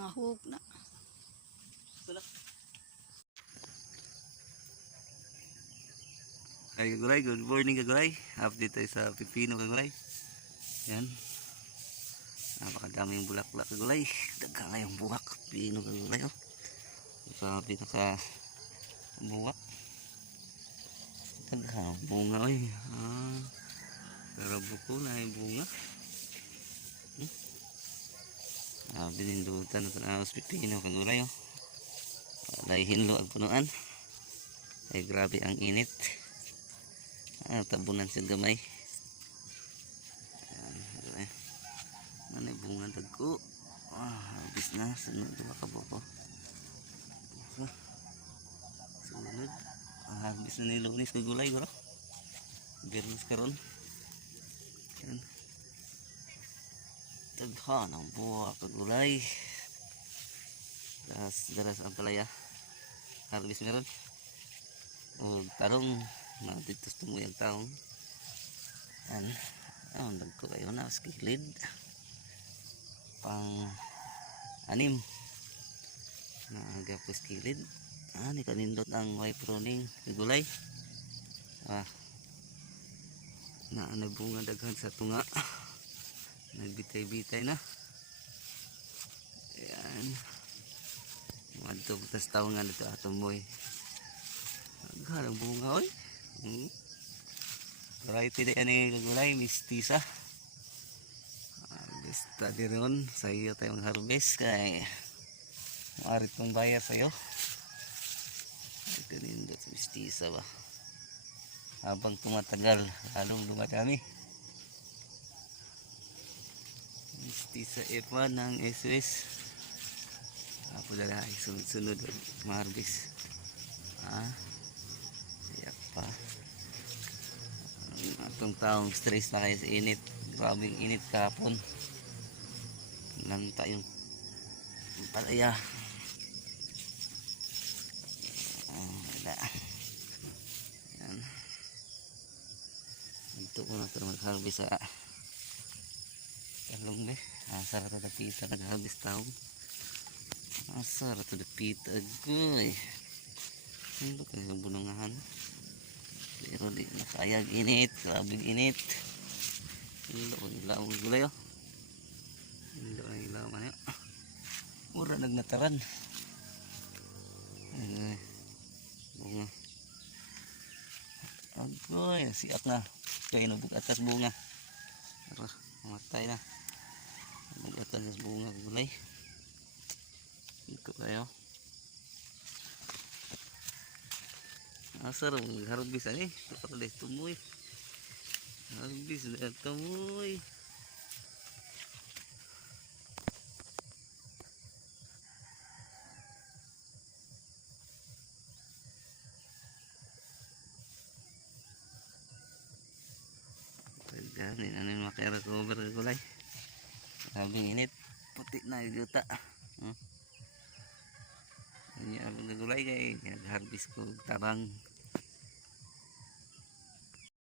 mahog na. Ay, Kagulay, good morning Kagulay. Update tayo sa Pipino Kagulay. Yan. Napakadaming bulaklak Kagulay. Daga nga yung buwak. Pipino Kagulay. Oh. Sa pinaka buwak. Daga, bunga oy. Ah. Pero buko na yung bunga. Ah, binindutan na tanawas Pipino Kagulay. Oh. Alay hinlo ang punuan. Ay grabe ang init. Ah, tabunan sa gamay. Ayan. Ano bunga dagko? Ah, habis na. Sunod ka buko? Buko. Sunod. Ah, habis na nilunis kay gulay bro. Birnis karon. Ayan. Taghan ang buha kay gulay. Daras, daras ang palaya. Harvest meron. O tarong na dito sa tumuyang taong yan ayun dagko kayo na sa kilid pang anim. Na agapos kilid ah ni kanindot ang white pruning gulay ah. Na ano bunga daghan sa tunga nagbitay-bitay na ayan madto tas taongan ito atong boy Galang bunga oy. Hmm. Variety di ani gulay mistisa. Harvest tadi ron sa iyo tayong harvest kay maaari tong bayar sa iyo. Ganindot sa mistisa ba. Habang tumatagal, lalong dumadami. Mistisa F1 ng SOS. Apo dala sunod-sunod ma-harvest. Ah Iyak pa. Atong taong stress na kayo sa init. Grabing init kahapon. Lanta yung palaya. Oh, wala. Yan. Ito ko na ito mag-harvest sa talong be. Asar ito na pita nag-harvest taong. Asar ito na pita. Agoy. Ano ba kayo bunangahan? Pero di nakayag init, grabing init. Ang ilaw ang gulay oh. Ang ilaw man yun. Mura nagnataran. Ay, bunga. Agoy, siak na. Kaya nabug atas bunga. Tara, mamatay na. Nabug atas bunga gulay. Ito kayo. Asar harbis ani para deh tumuy. Harbis dah tumuy. Gani ano yung makera cover ke gulay. Sabi init puti na yung juta. Hmm. Ini ang gulay kay harvest ko tarang